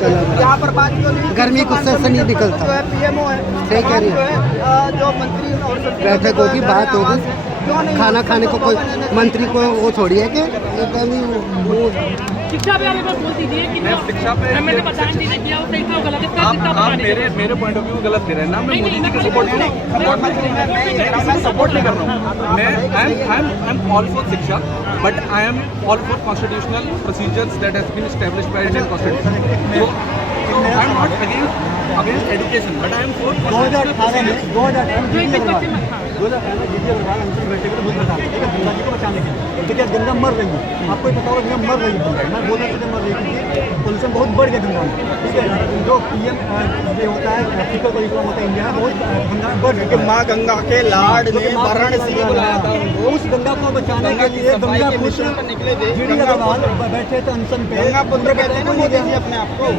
चला यहाँ पर बात क्यों नहीं? गर्मी गुस्से से नहीं निकलता। जो है पीएमओ है, सही कह रही है। जो है जो मंत्री और सचिव बैठक जो होगी, है, बात आवास होगी, है, क्यों नहीं? खाना खाने को कोई मंत्री को वो छोड़ी है कि एकदम ही वो शिक्षा पे आप एक बार बोल दीजिए कि मैं शिक्षा पे मैंने बताया नहीं किया वो सही था वो गलत है, कितना आप मेरे पॉइंट ऑफ व्यू गलत दे रहे हैं ना। मैं मोदी जी के सपोर्ट मैं सपोर्ट नहीं कर रहा हूँ। मैं I am all for shiksha, but I am all for constitutional procedures that has been established by Indian constitution. So I am not against education, but I am for 2018 में 2018 में एक बच्चे में था। 2018 में जीडी अग्रवाल हमसे बैठे हुए बोल रहा था कि गंगा जी को बचाने के लिए, देखिए गंगा मर रही है, आपको ही पता होगा गंगा मर रही है। मैं बोल रहा था मर रही है क्योंकि पोल्यूशन बहुत बढ़ गया गंगा में। ठीक है, जो पीएम ये होता है एथिकल परिक्रम होता है इंडिया में, बहुत गंगा बढ़ रही है। माँ गंगा के लाड ने वाराणसी बुलाया था उनको। उस गंगा को बचाने के लिए गंगा पुत्र निकले थे। जीडी अग्रवाल बैठे थे अनशन पे। गंगा पुत्र कहते हैं ना मोदी जी अपने आप को।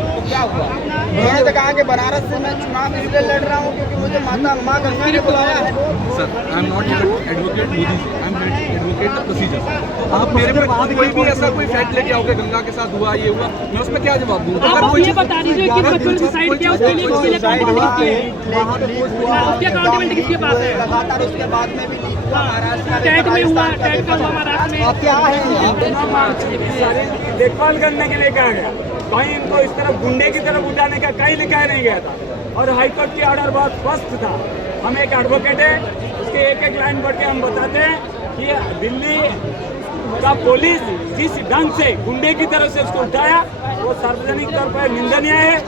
तो क्या हुआ? उन्होंने तो कहा कि बनारस से मैं चुनाव इसलिए लड़ रहा हूँ क्योंकि मुझे माँ गंगा ने बुलाया है। Sir I am not advocate Modi ji, I am advocate the procedure. आप मेरे पे कोई भी ऐसा कोई फैक्ट लेके आओगे गंगा के साथ हुआ ये हुआ, मैं उसमें क्या जवाब दूँ? अगर आप कोई ये बता दीजिए कि बच्चों ने सुसाइड किया उसके लिए उसकी अकाउंटेबिलिटी किसके पास है? लगातार उसके बाद में भी लीक हुआ महाराष्ट्र टेट में हुआ, टेट का हुआ महाराष्ट्र में। क्या है? देखभाल करने के लिए कहा गया, कहीं इनको इस तरफ गुंडे की तरफ उठाने का कहीं लिखा नहीं गया था। और हाईकोर्ट की ऑर्डर बहुत स्पष्ट था। हम एक एडवोकेट है, उसके एक एक लाइन पढ़ के हम बताते हैं कि दिल्ली का पुलिस जिस ढंग से गुंडे की तरफ से उसको उठाया वो सार्वजनिक तौर पर निंदनीय है।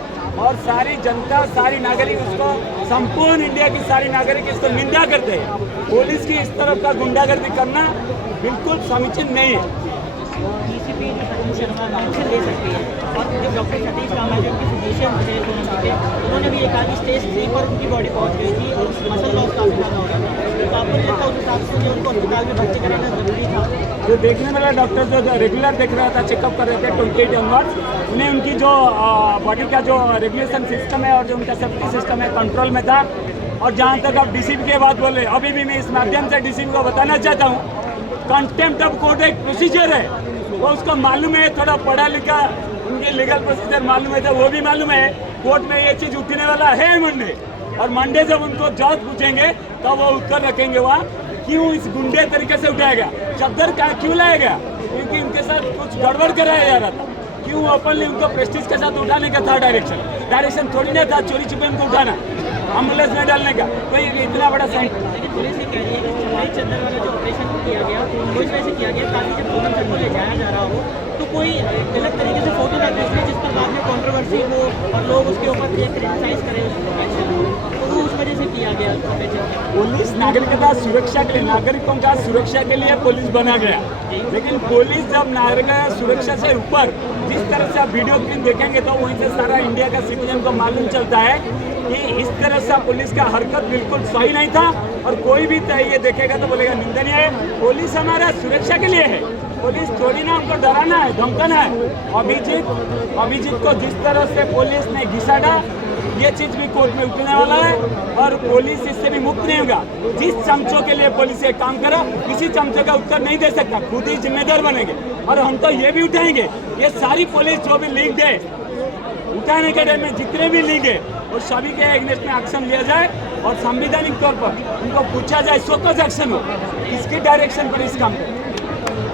और सारी जनता, सारी नागरिक उसको, संपूर्ण इंडिया की सारी नागरिक इसको निंदा करते हैं। पुलिस की इस तरफ का गुंडागर्दी करना बिल्कुल समीचीन नहीं है। डीसीपी जो सचिन शर्मा नाम से ले सकती है और जो डॉक्टर सतीश रामा जो उनके फिजिशियन थे उन्होंने भी ये कहा कि स्टेज 3 पर उनकी बॉडी पहुंच गई थी और मसल लॉस काफी ज़्यादा हो रहा था। तो आपको नहीं लगता उस हिसाब से जो उनको अस्पताल में भर्ती कराना जरूरी था? जो देखने वाला डॉक्टर जो रेगुलर देख रहा था, चेकअप कर रहे थे 28 ऑनवर्ड्स, उन्हें उनकी जो बॉडी का जो रेगुलेशन सिस्टम है और जो उनका सेफ्टी सिस्टम है कंट्रोल में था। और जहाँ तक आप डीसीपी की बात बोले, अभी भी मैं इस माध्यम से डीसीपी को बताना चाहता हूँ, कंटेम्प्ट ऑफ कोर्ट एक प्रोसीजर है, वो उसको मालूम है, थोड़ा पढ़ा लिखा उनके लीगल प्रोसीजर मालूम है, तो वो भी मालूम है कोर्ट में ये चीज़ उठने वाला है मंडे। और मंडे जब उनको जज पूछेंगे तब वो उत्तर रखेंगे वहाँ क्यों इस गुंडे तरीके से उठाएगा, चद्दर का क्यों लाएगा, क्योंकि उनके साथ कुछ गड़बड़ कराया जा रहा था। क्यों ओपनली उनको प्रेस्टीज के साथ उठाने का था डायरेक्शन थोड़ी ना था चोरी छुपे उनको उठाना, एम्बुलेंस में डालने का। तो ये इतना बड़ा साइंस पुलिस ये कह रही है कि चौड़ाई चंदर वाला जो ऑपरेशन किया गया वो इस वजह से किया गया ताकि जब पूनम को ले जाया जा रहा हो तो कोई गलत तरीके से फोटो ना खींचे जिस पर बाद में कंट्रोवर्सी हो और लोग उसके ऊपर क्रिटिसाइज करें उस ऑपरेशन को, तो वो उस वजह से किया गया ऑपरेशन। पुलिस नागरिकता सुरक्षा के लिए, नागरिकों का सुरक्षा के लिए पुलिस बना गया, लेकिन पुलिस जब नागरिकता सुरक्षा से ऊपर जिस तरह से आप वीडियो क्लिप देखेंगे तो वहीं से सारा इंडिया का सिटीजन को मालूम चलता है कि इस तरह से पुलिस का हरकत बिल्कुल सही नहीं था। और कोई भी ये देखेगा तो बोलेगा निंदनीय है। पुलिस हमारा सुरक्षा के लिए है, पुलिस थोड़ी ना हमको डराना है, धमकाना है। अभिजीत को जिस तरह से पुलिस ने घिसाड़ा, ये चीज भी कोर्ट में उठने वाला है और पुलिस इससे भी मुक्त नहीं होगा। जिस चमचों के लिए पुलिस ये काम करा, किसी चमचे का उत्तर नहीं दे सकता, खुद ही जिम्मेदार बनेंगे। और हम तो ये भी उठाएंगे, ये सारी पुलिस जो भी लीक है उठाने के टाइम में जितने भी लीक है और सभी के अगेंस्ट में एक्शन लिया जाए और संवैधानिक तौर पर उनको पूछा जाए, सोकस एक्शन हो, इसके डायरेक्शन पर इस काम को।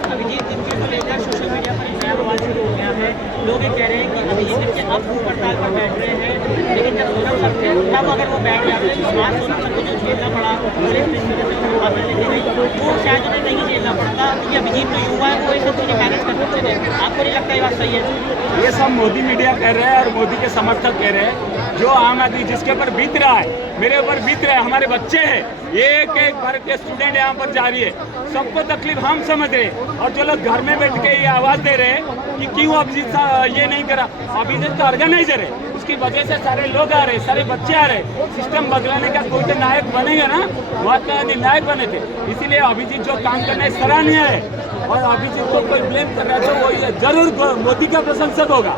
अभिजीत इनके को लेकर सोशल मीडिया पर एक नया बवाल शुरू हो गया है। लोग ये कह रहे हैं कि अभिजीत के अब भूख हड़ताल पर बैठ रहे हैं, लेकिन जब सोनम सर थे तब अगर वो बैठ जाते तो आज सोनम सर को जो झेलना पड़ा पुलिस इस वजह से मुकाबला लेती गई वो शायद उन्हें नहीं झेलना पड़ता। क्योंकि अभिजीत तो युवा है, वो ये सब चीज़ें मैनेज कर सकते थे। आपको नहीं लगता ये बात सही है? ये सब मोदी मीडिया कह रहे हैं और मोदी के समर्थक कह रहे हैं। जो आम आदमी जिसके ऊपर बीत रहा है, मेरे ऊपर बीत रहा है, हमारे बच्चे हैं, एक एक भारतीय स्टूडेंट यहाँ पर जा रही है, सबको तकलीफ हम समझ रहे हैं। और जो लोग घर में बैठ के ये आवाज़ दे रहे हैं कि क्यों अभिजीत ये नहीं करा, अभिजीत तो ऑर्गेनाइजर है, उसकी वजह से सारे लोग आ रहे, सारे बच्चे आ रहे। सिस्टम बदलाने का कोई तो नायक बनेगा ना, महात्मा गांधी नायक बने थे, इसीलिए अभिजीत जो काम करना है सराहनीय है। और अभिजीत को कोई ब्लेम कर रहा है तो वो जरूर मोदी का प्रशंसक होगा।